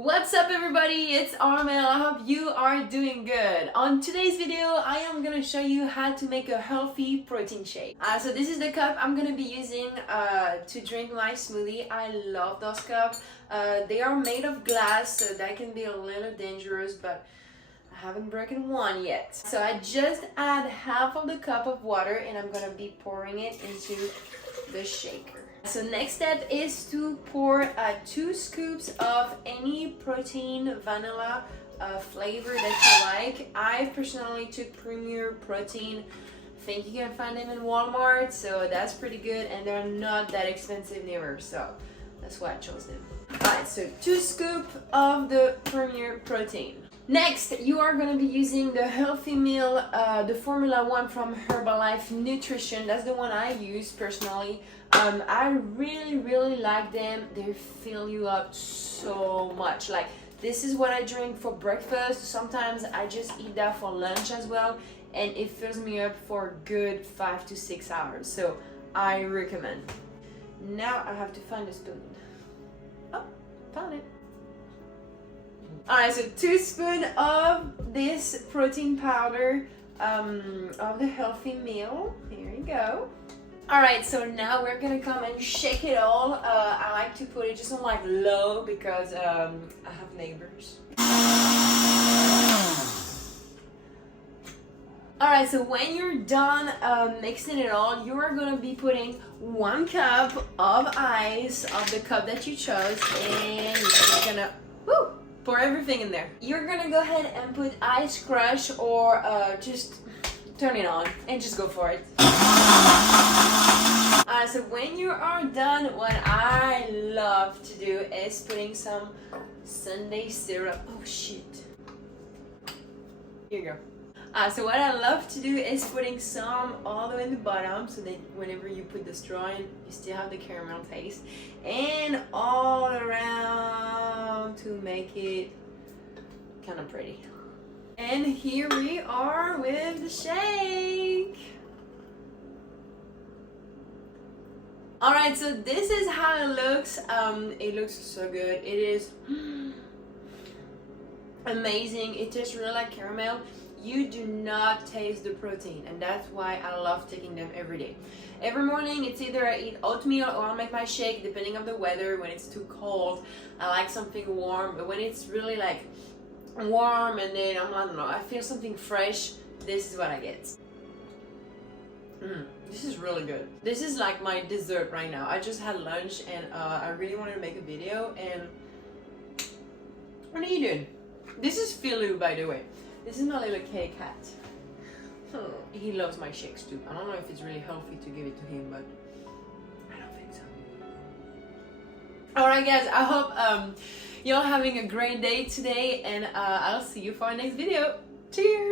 What's up everybody, it's Armel. I hope you are doing good. On today's video, I am gonna show you how to make a healthy protein shake. So this is the cup I'm gonna be using to drink my smoothie. I love those cups. They are made of glass, so that can be a little dangerous, but I haven't broken one yet. So I just add half of the cup of water and I'm gonna be pouring it into the shaker. So next step is to pour 2 scoops of any protein vanilla flavor that you like. I personally took Premier Protein. I think you can find them in Walmart, so that's pretty good and they're not that expensive neither, so that's why I chose them. Alright, so 2 scoops of the Premier Protein. Next, you are going to be using the Healthy Meal, the Formula 1 from Herbalife Nutrition. That's the one I use personally. I really like them. They fill you up so much. Like, this is what I drink for breakfast. Sometimes I just eat that for lunch as well, and it fills me up for a good 5 to 6 hours. So I recommend. Now I have to find a spoon. Oh, found it. Alright, so 2 spoons of this protein powder of the Healthy Meal. Here you go. Alright, so now we're gonna come and shake it all. I like to put it just on like low because I have neighbors. Alright, so when you're done mixing it all, you are gonna be putting 1 cup of ice of the cup that you chose, and you're just gonna pour everything in there. You're gonna go ahead and put ice crush or just turn it on and just go for it. So when you are done, what I love to do is putting some sundae syrup. Oh shit. Here you go. So what I love to do is putting some all the way in the bottom so that whenever you put the straw in, you still have the caramel taste. And all around to make it kind of pretty. And here we are with the shake. Alright, so this is how it looks. It looks so good. It is amazing. It tastes really like caramel. You do not taste the protein, and that's why I love taking them every day. Every morning, it's either I eat oatmeal or I'll make my shake depending on the weather. When it's too cold, I like something warm, but when it's really like warm and then I don't know, I feel something fresh, this is what I get. This is really good. This is like my dessert right now. I just had lunch and I really wanted to make a video. And what are you doing? This is Philu, by the way. This is my little K cat. He loves my shakes too. I don't know if it's really healthy to give it to him, but I don't think so. Alright guys, I hope you're having a great day today, and I'll see you for our next video. Cheers!